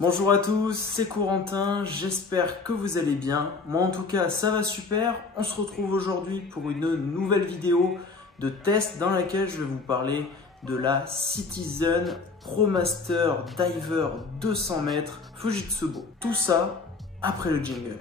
Bonjour à tous, c'est Corentin, j'espère que vous allez bien. Moi en tout cas ça va super. On se retrouve aujourd'hui pour une nouvelle vidéo de test dans laquelle je vais vous parler de la Citizen ProMaster Diver 200 mètres Fujitsubo. Tout ça après le jingle.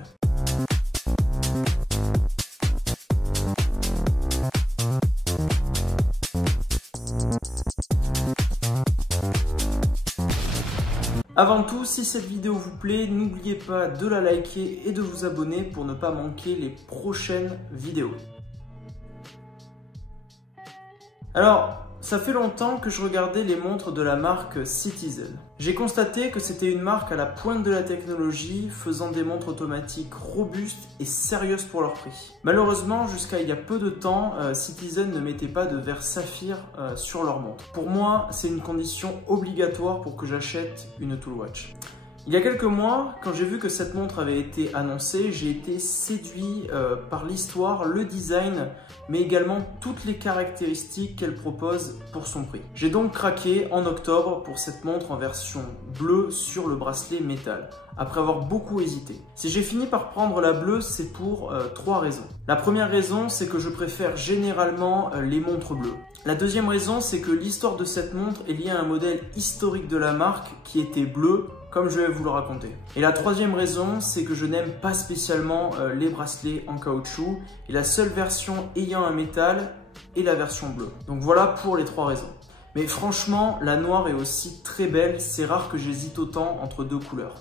Avant tout, si cette vidéo vous plaît, n'oubliez pas de la liker et de vous abonner pour ne pas manquer les prochaines vidéos. Alors, ça fait longtemps que je regardais les montres de la marque Citizen. J'ai constaté que c'était une marque à la pointe de la technologie, faisant des montres automatiques robustes et sérieuses pour leur prix. Malheureusement, jusqu'à il y a peu de temps, Citizen ne mettait pas de verre saphir sur leurs montres. Pour moi, c'est une condition obligatoire pour que j'achète une Toolwatch. Il y a quelques mois, quand j'ai vu que cette montre avait été annoncée, j'ai été séduit par l'histoire, le design, mais également toutes les caractéristiques qu'elle propose pour son prix. J'ai donc craqué en octobre pour cette montre en version bleue sur le bracelet métal, après avoir beaucoup hésité. Si j'ai fini par prendre la bleue, c'est pour trois raisons. La première raison, c'est que je préfère généralement les montres bleues. La deuxième raison, c'est que l'histoire de cette montre est liée à un modèle historique de la marque qui était bleu, comme je vais vous le raconter. Et la troisième raison, c'est que je n'aime pas spécialement les bracelets en caoutchouc, et la seule version ayant un métal est la version bleue. Donc voilà pour les trois raisons. Mais franchement, la noire est aussi très belle, c'est rare que j'hésite autant entre deux couleurs.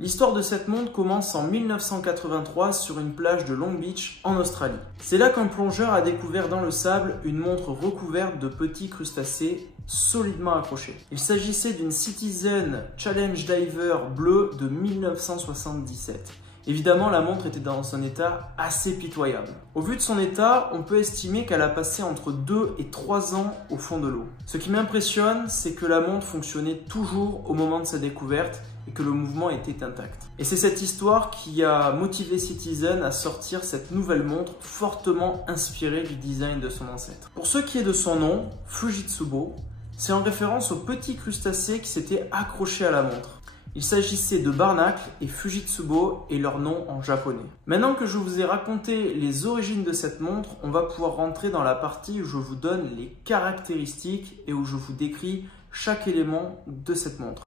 L'histoire de cette montre commence en 1983 sur une plage de Long Beach en Australie. C'est là qu'un plongeur a découvert dans le sable une montre recouverte de petits crustacés solidement accrochés. Il s'agissait d'une Citizen Challenge Diver bleue de 1977. Évidemment, la montre était dans un état assez pitoyable. Au vu de son état, on peut estimer qu'elle a passé entre 2 et 3 ans au fond de l'eau. Ce qui m'impressionne, c'est que la montre fonctionnait toujours au moment de sa découverte et que le mouvement était intact. Et c'est cette histoire qui a motivé Citizen à sortir cette nouvelle montre fortement inspirée du design de son ancêtre. Pour ce qui est de son nom, Fujitsubo, c'est en référence aux petits crustacés qui s'étaient accrochés à la montre. Il s'agissait de Barnacle et Fujitsubo et leur nom en japonais. Maintenant que je vous ai raconté les origines de cette montre, on va pouvoir rentrer dans la partie où je vous donne les caractéristiques et où je vous décris chaque élément de cette montre.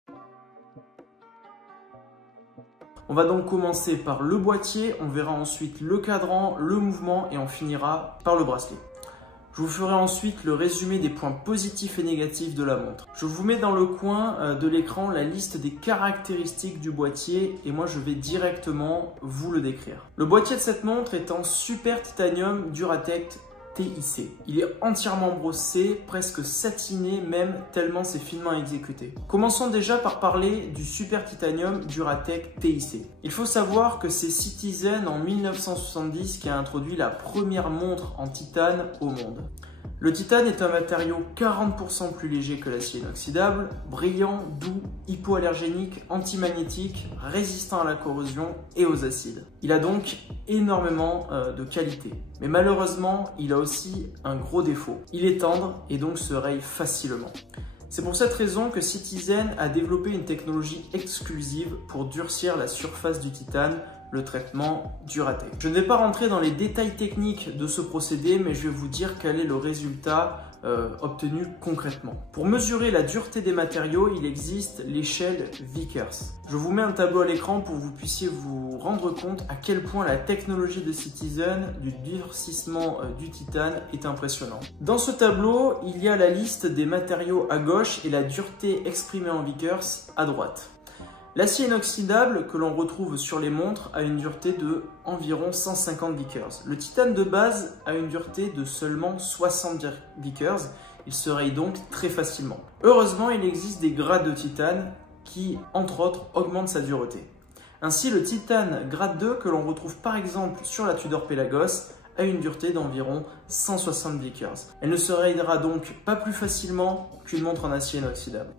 On va donc commencer par le boîtier, on verra ensuite le cadran, le mouvement et on finira par le bracelet. Je vous ferai ensuite le résumé des points positifs et négatifs de la montre. Je vous mets dans le coin de l'écran la liste des caractéristiques du boîtier et moi je vais directement vous le décrire. Le boîtier de cette montre est en super titanium Duratec TIC. Il est entièrement brossé, presque satiné même, tellement c'est finement exécuté. Commençons déjà par parler du super titanium Duratec TIC. Il faut savoir que c'est Citizen en 1970 qui a introduit la première montre en titane au monde. Le titane est un matériau 40% plus léger que l'acier inoxydable, brillant, doux, hypoallergénique, antimagnétique, résistant à la corrosion et aux acides. Il a donc énormément de qualité. Mais malheureusement, il a aussi un gros défaut. Il est tendre et donc se raye facilement. C'est pour cette raison que Citizen a développé une technologie exclusive pour durcir la surface du titane, le traitement Duratec. Je ne vais pas rentrer dans les détails techniques de ce procédé, mais je vais vous dire quel est le résultat obtenu concrètement. Pour mesurer la dureté des matériaux, il existe l'échelle Vickers. Je vous mets un tableau à l'écran pour que vous puissiez vous rendre compte à quel point la technologie de Citizen du durcissement du titane est impressionnante. Dans ce tableau, il y a la liste des matériaux à gauche et la dureté exprimée en Vickers à droite. L'acier inoxydable que l'on retrouve sur les montres a une dureté de environ 150 Vickers. Le titane de base a une dureté de seulement 60 Vickers. Il se raye donc très facilement. Heureusement, il existe des grades de titane qui, entre autres, augmentent sa dureté. Ainsi, le titane grade 2 que l'on retrouve par exemple sur la Tudor Pelagos a une dureté d'environ 160 Vickers. Elle ne se rayera donc pas plus facilement qu'une montre en acier inoxydable.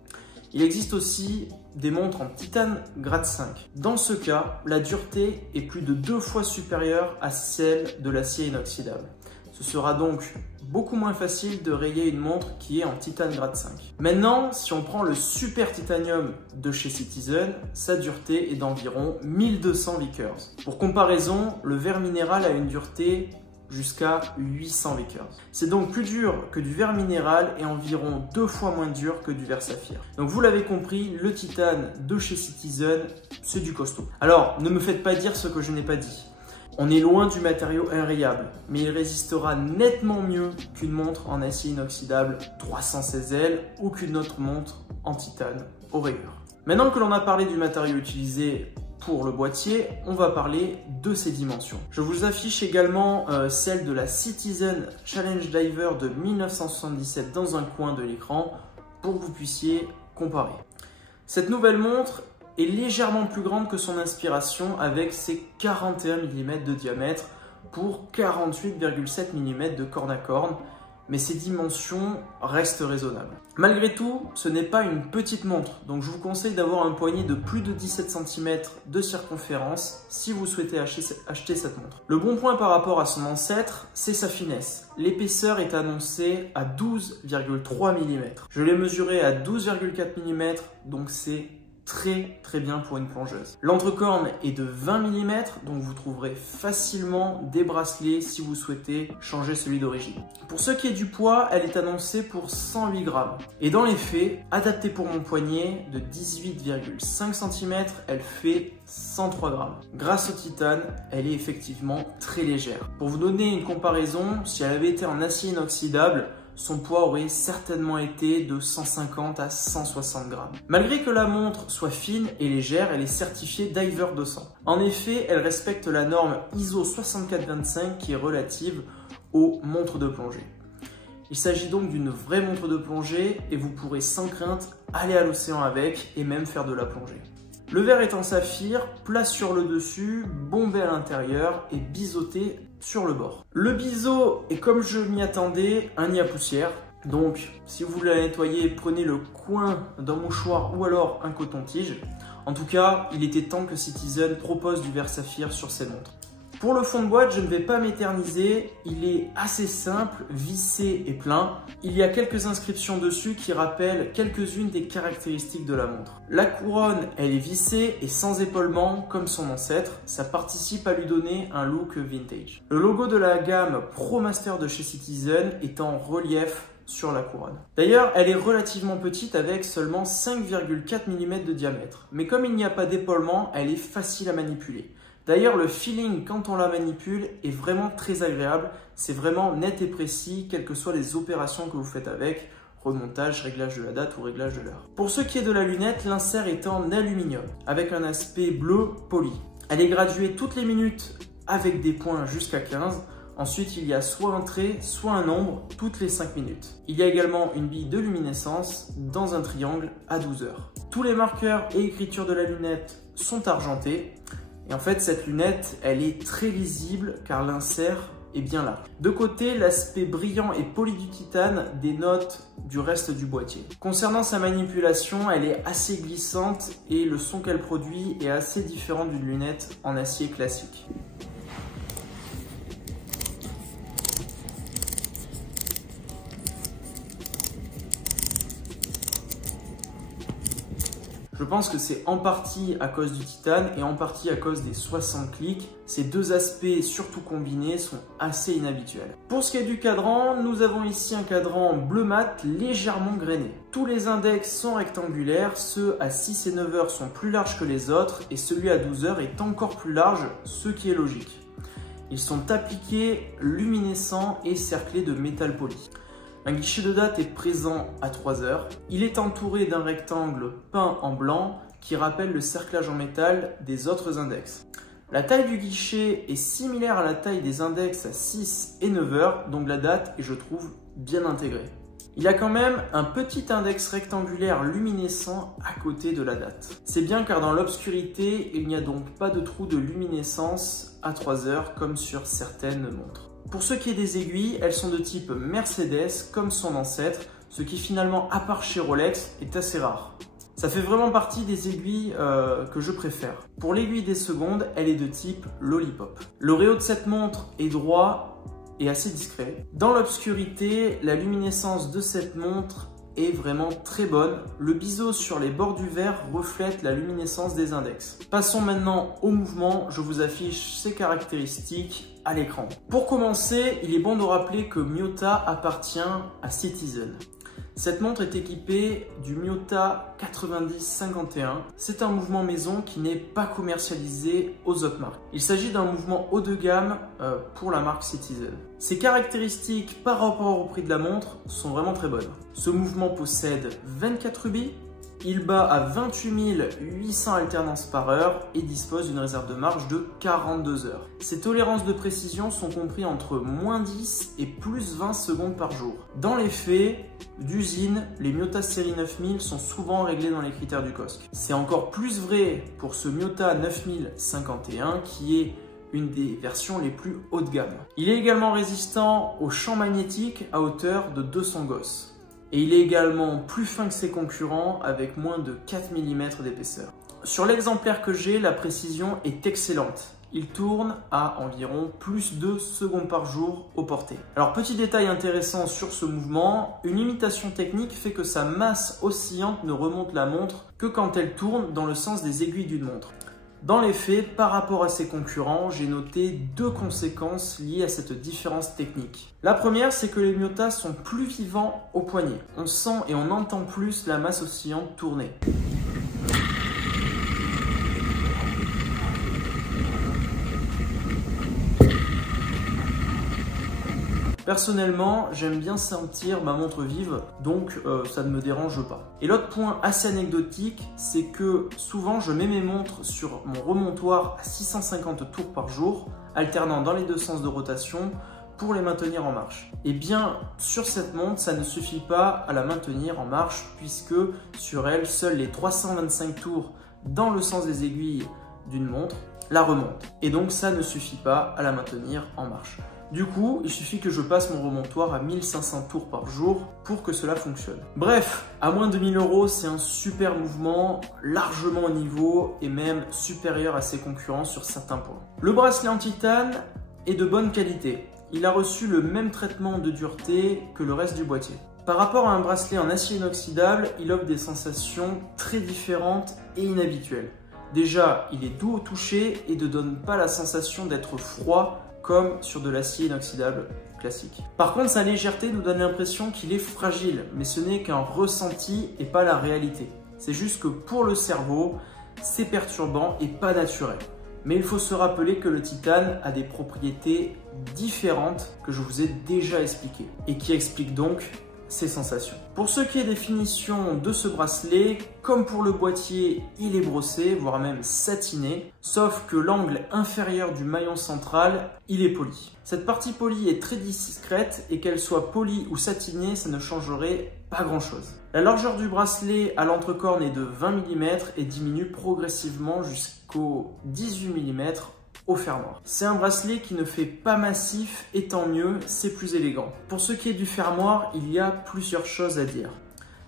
Il existe aussi des montres en titane grade 5. Dans ce cas, la dureté est plus de 2 fois supérieure à celle de l'acier inoxydable. Ce sera donc beaucoup moins facile de rayer une montre qui est en titane grade 5. Maintenant, si on prend le Super Titanium de chez Citizen, sa dureté est d'environ 1200 Vickers. Pour comparaison, le verre minéral a une dureté jusqu'à 800 Vickers. C'est donc plus dur que du verre minéral et environ 2 fois moins dur que du verre saphir. Donc vous l'avez compris, le titane de chez Citizen, c'est du costaud. Alors, ne me faites pas dire ce que je n'ai pas dit. On est loin du matériau irrayable, mais il résistera nettement mieux qu'une montre en acier inoxydable 316L ou qu'une autre montre en titane aux rayures. Maintenant que l'on a parlé du matériau utilisé pour le boîtier, on va parler de ses dimensions. Je vous affiche également celle de la Citizen Challenge Diver de 1977 dans un coin de l'écran pour que vous puissiez comparer. Cette nouvelle montre est légèrement plus grande que son inspiration avec ses 41 mm de diamètre pour 48,7 mm de corne à corne, mais ses dimensions restent raisonnables. Malgré tout, ce n'est pas une petite montre, donc je vous conseille d'avoir un poignet de plus de 17 cm de circonférence si vous souhaitez acheter cette montre. Le bon point par rapport à son ancêtre, c'est sa finesse. L'épaisseur est annoncée à 12,3 mm. Je l'ai mesuré à 12,4 mm, donc c'est très bien pour une plongeuse. L'entrecorne est de 20 mm, donc vous trouverez facilement des bracelets si vous souhaitez changer celui d'origine. Pour ce qui est du poids, elle est annoncée pour 108 grammes. Et dans les faits, adaptée pour mon poignet de 18,5 cm, elle fait 103 grammes. Grâce au titane, elle est effectivement très légère. Pour vous donner une comparaison, si elle avait été en acier inoxydable, son poids aurait certainement été de 150 à 160 grammes. Malgré que la montre soit fine et légère, elle est certifiée Diver 200. En effet, elle respecte la norme ISO 6425 qui est relative aux montres de plongée. Il s'agit donc d'une vraie montre de plongée et vous pourrez sans crainte aller à l'océan avec et même faire de la plongée. Le verre est en saphir, plat sur le dessus, bombé à l'intérieur et biseauté sur le bord. Le biseau est, comme je m'y attendais, un nid à poussière. Donc, si vous voulez la nettoyer, prenez le coin d'un mouchoir ou alors un coton-tige. En tout cas, il était temps que Citizen propose du verre saphir sur ses montres. Pour le fond de boîte, je ne vais pas m'éterniser, il est assez simple, vissé et plein. Il y a quelques inscriptions dessus qui rappellent quelques-unes des caractéristiques de la montre. La couronne, elle est vissée et sans épaulement comme son ancêtre, ça participe à lui donner un look vintage. Le logo de la gamme Pro Master de chez Citizen est en relief sur la couronne. D'ailleurs, elle est relativement petite avec seulement 5,4 mm de diamètre. Mais comme il n'y a pas d'épaulement, elle est facile à manipuler. D'ailleurs, le feeling quand on la manipule est vraiment très agréable. C'est vraiment net et précis, quelles que soient les opérations que vous faites avec, remontage, réglage de la date ou réglage de l'heure. Pour ce qui est de la lunette, l'insert est en aluminium, avec un aspect bleu poli. Elle est graduée toutes les minutes avec des points jusqu'à 15. Ensuite, il y a soit un trait, soit un nombre toutes les 5 minutes. Il y a également une bille de luminescence dans un triangle à 12 heures. Tous les marqueurs et écritures de la lunette sont argentés. Et en fait, cette lunette, elle est très lisible car l'insert est bien là. De côté, l'aspect brillant et poli du titane dénote du reste du boîtier. Concernant sa manipulation, elle est assez glissante et le son qu'elle produit est assez différent d'une lunette en acier classique. Je pense que c'est en partie à cause du titane et en partie à cause des 60 clics. Ces deux aspects, surtout combinés, sont assez inhabituels. Pour ce qui est du cadran, nous avons ici un cadran bleu mat légèrement grainé. Tous les index sont rectangulaires, ceux à 6 et 9 heures sont plus larges que les autres et celui à 12 heures est encore plus large, ce qui est logique. Ils sont appliqués, luminescents et cerclés de métal poli. Un guichet de date est présent à 3 heures. Il est entouré d'un rectangle peint en blanc qui rappelle le cerclage en métal des autres index. La taille du guichet est similaire à la taille des index à 6 et 9 heures, donc la date est, je trouve, bien intégrée. Il y a quand même un petit index rectangulaire luminescent à côté de la date. C'est bien car dans l'obscurité, il n'y a donc pas de trou de luminescence à 3 heures comme sur certaines montres. Pour ce qui est des aiguilles, elles sont de type Mercedes comme son ancêtre, ce qui finalement, à part chez Rolex, est assez rare. Ça fait vraiment partie des aiguilles que je préfère. Pour l'aiguille des secondes, elle est de type Lollipop. Le réau de cette montre est droit et assez discret. Dans l'obscurité, la luminescence de cette montre est vraiment très bonne. Le biseau sur les bords du verre reflète la luminescence des index. Passons maintenant au mouvement. Je vous affiche ses caractéristiques à l'écran. Pour commencer, il est bon de rappeler que Miyota appartient à Citizen. Cette montre est équipée du Miyota 9051. C'est un mouvement maison qui n'est pas commercialisé aux autres marques. Il s'agit d'un mouvement haut de gamme pour la marque Citizen. Ses caractéristiques par rapport au prix de la montre sont vraiment très bonnes. Ce mouvement possède 24 rubis. Il bat à 28 800 alternances par heure et dispose d'une réserve de marche de 42 heures. Ses tolérances de précision sont comprises entre -10 et +20 secondes par jour. Dans les faits, d'usine, les Miyota série 9000 sont souvent réglés dans les critères du COSC. C'est encore plus vrai pour ce Miyota 9051 qui est une des versions les plus haut de gamme. Il est également résistant au champ magnétique à hauteur de 200 Gauss. Et il est également plus fin que ses concurrents avec moins de 4 mm d'épaisseur. Sur l'exemplaire que j'ai, la précision est excellente. Il tourne à environ +2 secondes par jour au porté. Alors petit détail intéressant sur ce mouvement, une limitation technique fait que sa masse oscillante ne remonte la montre que quand elle tourne dans le sens des aiguilles d'une montre. Dans les faits, par rapport à ses concurrents, j'ai noté 2 conséquences liées à cette différence technique. La première, c'est que les Miyota sont plus vivants au poignet. On sent et on entend plus la masse oscillante tourner. Personnellement, j'aime bien sentir ma montre vive, donc ça ne me dérange pas. Et l'autre point assez anecdotique, c'est que souvent je mets mes montres sur mon remontoir à 650 tours par jour, alternant dans les deux sens de rotation pour les maintenir en marche. Et bien, sur cette montre, ça ne suffit pas à la maintenir en marche puisque sur elle, seuls les 325 tours dans le sens des aiguilles d'une montre la remontent. Et donc ça ne suffit pas à la maintenir en marche. Du coup, il suffit que je passe mon remontoir à 1500 tours par jour pour que cela fonctionne. Bref, à moins de 1000 €, c'est un super mouvement, largement au niveau et même supérieur à ses concurrents sur certains points. Le bracelet en titane est de bonne qualité. Il a reçu le même traitement de dureté que le reste du boîtier. Par rapport à un bracelet en acier inoxydable, il offre des sensations très différentes et inhabituelles. Déjà, il est doux au toucher et ne donne pas la sensation d'être froid comme sur de l'acier inoxydable classique. Par contre, sa légèreté nous donne l'impression qu'il est fragile, mais ce n'est qu'un ressenti et pas la réalité. C'est juste que pour le cerveau, c'est perturbant et pas naturel. Mais il faut se rappeler que le titane a des propriétés différentes que je vous ai déjà expliquées et qui expliquent donc ces sensations. Pour ce qui est des finitions de ce bracelet, comme pour le boîtier, il est brossé, voire même satiné, sauf que l'angle inférieur du maillon central, il est poli. Cette partie polie est très discrète et qu'elle soit polie ou satinée, ça ne changerait pas grand chose. La largeur du bracelet à l'entrecorne est de 20 mm et diminue progressivement jusqu'au 18 mm au fermoir. C'est un bracelet qui ne fait pas massif et tant mieux, c'est plus élégant. Pour ce qui est du fermoir, il y a plusieurs choses à dire.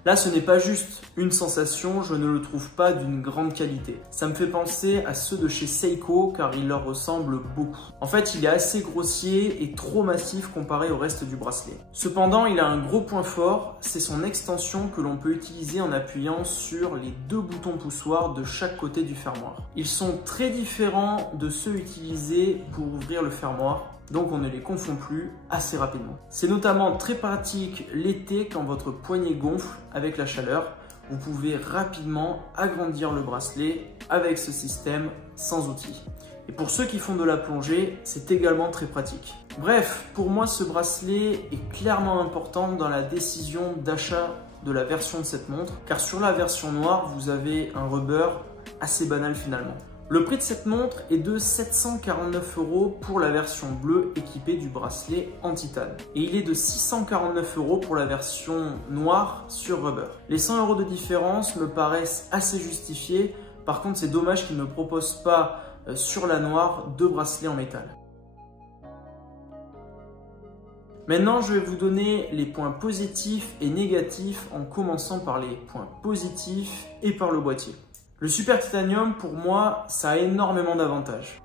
Là, ce n'est pas juste une sensation, je ne le trouve pas d'une grande qualité. Ça me fait penser à ceux de chez Seiko car il leur ressemble beaucoup. En fait, il est assez grossier et trop massif comparé au reste du bracelet. Cependant, il a un gros point fort, c'est son extension que l'on peut utiliser en appuyant sur les 2 boutons poussoirs de chaque côté du fermoir. Ils sont très différents de ceux utilisés pour ouvrir le fermoir. Donc on ne les confond plus assez rapidement. C'est notamment très pratique l'été quand votre poignet gonfle avec la chaleur. Vous pouvez rapidement agrandir le bracelet avec ce système sans outil. Et pour ceux qui font de la plongée, c'est également très pratique. Bref, pour moi ce bracelet est clairement important dans la décision d'achat de la version de cette montre, car sur la version noire, vous avez un rubber assez banal finalement. Le prix de cette montre est de 749 € pour la version bleue équipée du bracelet en titane. Et il est de 649 € pour la version noire sur rubber. Les 100 € de différence me paraissent assez justifiés. Par contre, c'est dommage qu'ils ne proposent pas sur la noire 2 bracelets en métal. Maintenant, je vais vous donner les points positifs et négatifs en commençant par les points positifs et par le boîtier. Le Super Titanium, pour moi, ça a énormément d'avantages.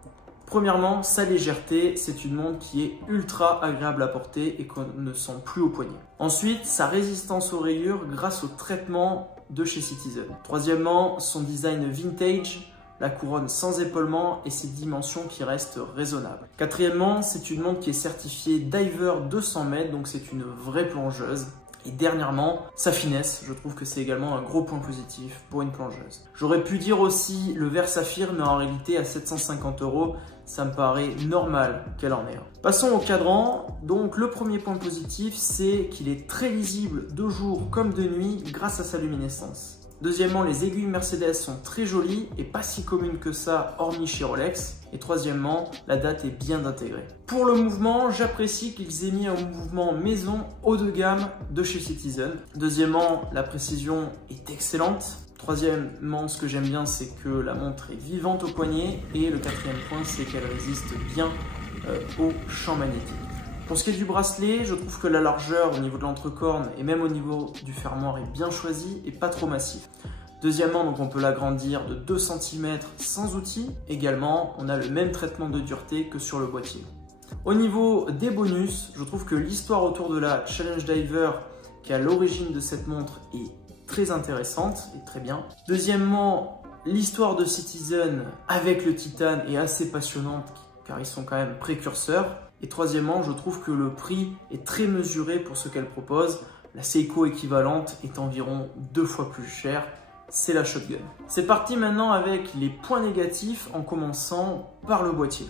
Premièrement, sa légèreté, c'est une montre qui est ultra agréable à porter et qu'on ne sent plus au poignet. Ensuite, sa résistance aux rayures grâce au traitement de chez Citizen. Troisièmement, son design vintage, la couronne sans épaulement et ses dimensions qui restent raisonnables. Quatrièmement, c'est une montre qui est certifiée Diver 200 mètres, donc c'est une vraie plongeuse. Et dernièrement, sa finesse, je trouve que c'est également un gros point positif pour une plongeuse. J'aurais pu dire aussi le verre saphir, mais en réalité à 750 €, ça me paraît normal qu'elle en ait un. Passons au cadran. Donc le premier point positif, c'est qu'il est très lisible de jour comme de nuit grâce à sa luminescence. Deuxièmement, les aiguilles Mercedes sont très jolies et pas si communes que ça, hormis chez Rolex. Et troisièmement, la date est bien intégrée. Pour le mouvement, j'apprécie qu'ils aient mis un mouvement maison haut de gamme de chez Citizen. Deuxièmement, la précision est excellente. Troisièmement, ce que j'aime bien, c'est que la montre est vivante au poignet. Et le quatrième point, c'est qu'elle résiste bien au champ magnétique. Pour ce qui est du bracelet, je trouve que la largeur au niveau de l'entrecorne et même au niveau du fermoir est bien choisie et pas trop massif. Deuxièmement, donc on peut l'agrandir de 2 cm sans outil. Également, on a le même traitement de dureté que sur le boîtier. Au niveau des bonus, je trouve que l'histoire autour de la Challenge Diver qui est à l'origine de cette montre est très intéressante et très bien. Deuxièmement, l'histoire de Citizen avec le titane est assez passionnante car ils sont quand même précurseurs. Et troisièmement, je trouve que le prix est très mesuré pour ce qu'elle propose. La Seiko équivalente est environ 2 fois plus chère. C'est la Shotgun. C'est parti maintenant avec les points négatifs en commençant par le boîtier.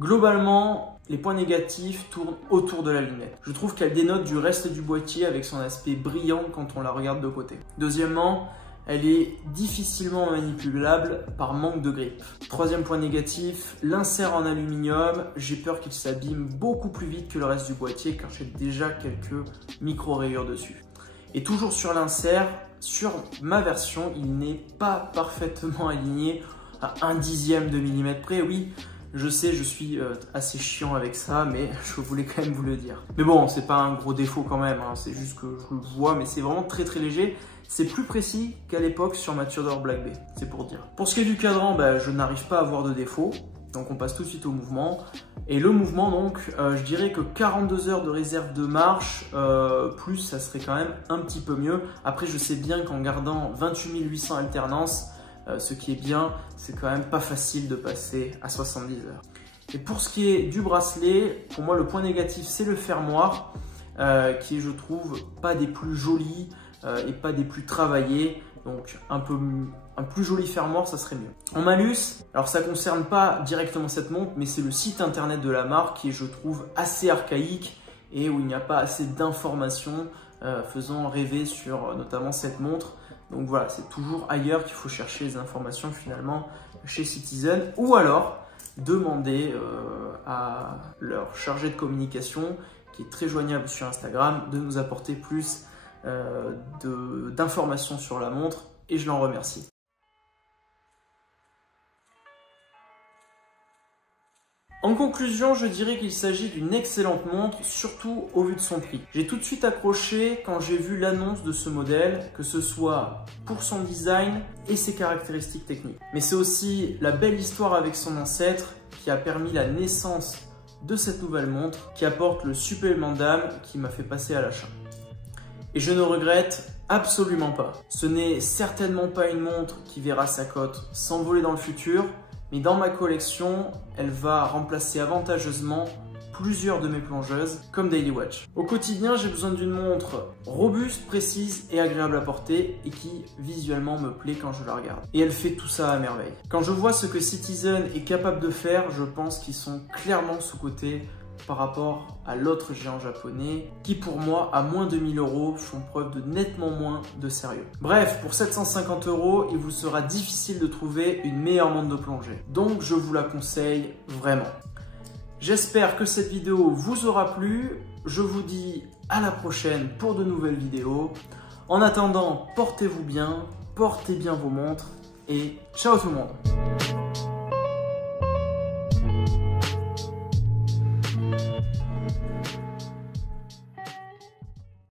Globalement, les points négatifs tournent autour de la lunette. Je trouve qu'elle dénote du reste du boîtier avec son aspect brillant quand on la regarde de côté. Deuxièmement, elle est difficilement manipulable par manque de grip. Troisième point négatif, l'insert en aluminium. J'ai peur qu'il s'abîme beaucoup plus vite que le reste du boîtier car j'ai déjà quelques micro-rayures dessus. Et toujours sur l'insert, sur ma version, il n'est pas parfaitement aligné à 1/10 de millimètre près. Oui, je sais, je suis assez chiant avec ça, mais je voulais quand même vous le dire. Mais bon, c'est pas un gros défaut quand même, hein. C'est juste que je le vois, mais c'est vraiment très très léger. C'est plus précis qu'à l'époque sur ma Tudor Black Bay, c'est pour dire. Pour ce qui est du cadran, je n'arrive pas à voir de défaut. Donc on passe tout de suite au mouvement. Et le mouvement, donc, je dirais que 42 heures de réserve de marche, plus ça serait quand même un petit peu mieux. Après, je sais bien qu'en gardant 28 800 alternances, ce qui est bien, c'est quand même pas facile de passer à 70 heures. Et pour ce qui est du bracelet, pour moi, le point négatif, c'est le fermoir, qui est, je trouve, pas des plus jolis et pas des plus travaillés. Donc un plus joli fermoir, ça serait mieux. En malus, alors ça ne concerne pas directement cette montre, mais c'est le site internet de la marque qui est, je trouve, assez archaïque et où il n'y a pas assez d'informations faisant rêver sur notamment cette montre. Donc voilà, c'est toujours ailleurs qu'il faut chercher les informations finalement chez Citizen ou alors demander à leur chargé de communication qui est très joignable sur Instagram de nous apporter plus d'informations sur la montre et je l'en remercie. En conclusion, je dirais qu'il s'agit d'une excellente montre, surtout au vu de son prix. J'ai tout de suite accroché quand j'ai vu l'annonce de ce modèle, que ce soit pour son design et ses caractéristiques techniques. Mais c'est aussi la belle histoire avec son ancêtre qui a permis la naissance de cette nouvelle montre, qui apporte le supplément d'âme qui m'a fait passer à l'achat. Et je ne regrette absolument pas. Ce n'est certainement pas une montre qui verra sa cote s'envoler dans le futur, mais dans ma collection, elle va remplacer avantageusement plusieurs de mes plongeuses comme Daily Watch. Au quotidien, j'ai besoin d'une montre robuste, précise et agréable à porter et qui visuellement me plaît quand je la regarde. Et elle fait tout ça à merveille. Quand je vois ce que Citizen est capable de faire, je pense qu'ils sont clairement sous-cotés par rapport à l'autre géant japonais qui pour moi à moins de 1000 € font preuve de nettement moins de sérieux. Bref, pour 750 €, il vous sera difficile de trouver une meilleure montre de plongée. Donc je vous la conseille vraiment. J'espère que cette vidéo vous aura plu. Je vous dis à la prochaine pour de nouvelles vidéos. En attendant, portez-vous bien, portez bien vos montres et ciao tout le monde.